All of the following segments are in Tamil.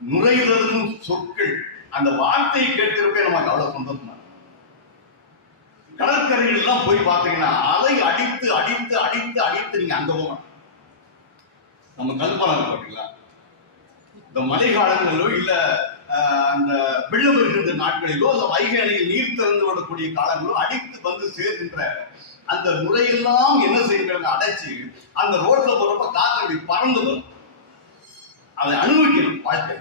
நுரைதரும் சொற்கள், அந்த வார்த்தையை கேட்கிறப்ப நமக்கு அவ்வளவு சந்தோஷமா. கடற்கரைகள் எல்லாம் போய் பார்த்தீங்கன்னா அலை அடித்து அடித்து அடித்து அடித்து நீங்க அங்க போகணும். நம்ம கல்பனா பார்த்தீங்களா, இந்த மழை காலங்களிலோ இல்ல அந்த வெள்ளம் வருகின்ற நாட்களிலோ அல்ல வைகை அணையில் நீர் திறந்து விடக்கூடிய காலங்களோ அடித்து வந்து சேர்கின்ற அந்த நுரையெல்லாம் என்ன செய்யறாங்க, அடைச்சு அந்த ரோட்ல போறப்ப காற்று பறந்து வரும். அதை அனுபவிக்கணும் வாழ்க்கை.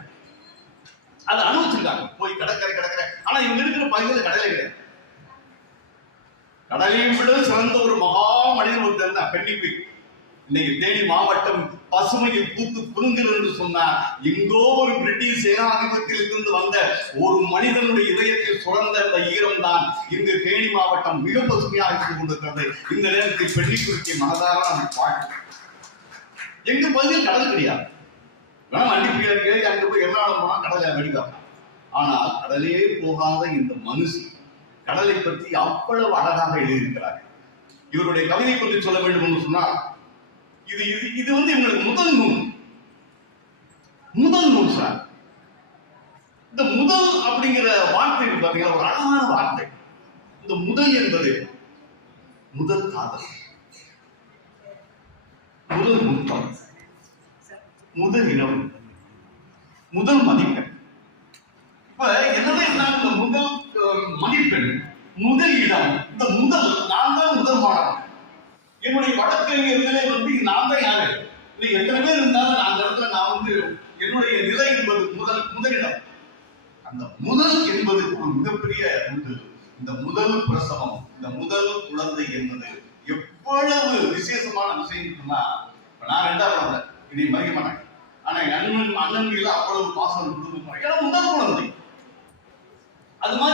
அதை அனுபவிச்சிருக்காங்க போய் கடற்கரை. ஆனா இவங்க இருக்கிற பகுதியில் கடலை கிடையாது. கடலையும் விட சிறந்த ஒரு மகா மனிதன் ஒருத்தர் தான் பெண்ணிப்பை. இன்னைக்கு தேனி மாவட்டம் பசுமையில் பூத்து குலுங்குகிறது என்று சொன்னார். எங்கோ ஒரு பிரிட்டிஷ் சேனாதிபத்தியில் இருந்து வந்த ஒரு மனிதனுடைய இதயத்தில் சுரந்த அந்த ஈரம் தான் இங்கு தேனி மாவட்டம் மிக பசுமையாக இருந்து கொண்டிருக்கிறது. இந்த நேரத்தில் பெண்ணிக்குறிச்சி மனதார நம்ம பார்க்கணும். எங்க பகுதியில் கடல் கிடையாது. வேணா வண்டி புயல் அங்க போய் எர்ணாகுளம் போனா கடலை வெடிக்கலாம். ஆனால் கடலே போகாத இந்த மனுஷி கடலை பற்றி அவ்வளவு அழகாக எழுதியிருக்கிறார். இவருடைய கவிதை பற்றி சொல்ல வேண்டும் என்று சொன்னால் இது இவங்களுக்கு முதல் நூல் சார். இந்த முதல் அப்படிங்கிற வார்த்தை பாத்தீங்கன்னா ஒரு அழகான வார்த்தை. இந்த முதல் என்பது முதல் காதல், முதல் முத்தம், முதல் இனம், முதல் மதிப்பெண். இப்ப என்னதான் இந்த முதல் மதிப்பெண், முதல் இடம், இந்த முதல் நான் தான் முதல் மாணவன். என்னுடைய வழக்கறிஞர்களே நான் தான் யாரு, இன்னைக்கு எத்தனை பேர் இருந்தாலும் அந்த இடத்துல நான் என்னுடைய நிலை என்பது முதலிடம். அந்த முதல் என்பது ஒரு மிகப்பெரிய இந்த முதல் பிரசவம், இந்த முதல் குழந்தை என்பது எவ்வளவு விசேஷமான விஷயம் சொன்னா, நான் 2ஆவது வந்தேன், இனி மதிக்க மாட்டேன். ஆனா என் அண்ணன் அவ்வளவு பாசம் குடும்பம். ஏன்னா முதல் குழந்தை அது மாதிரி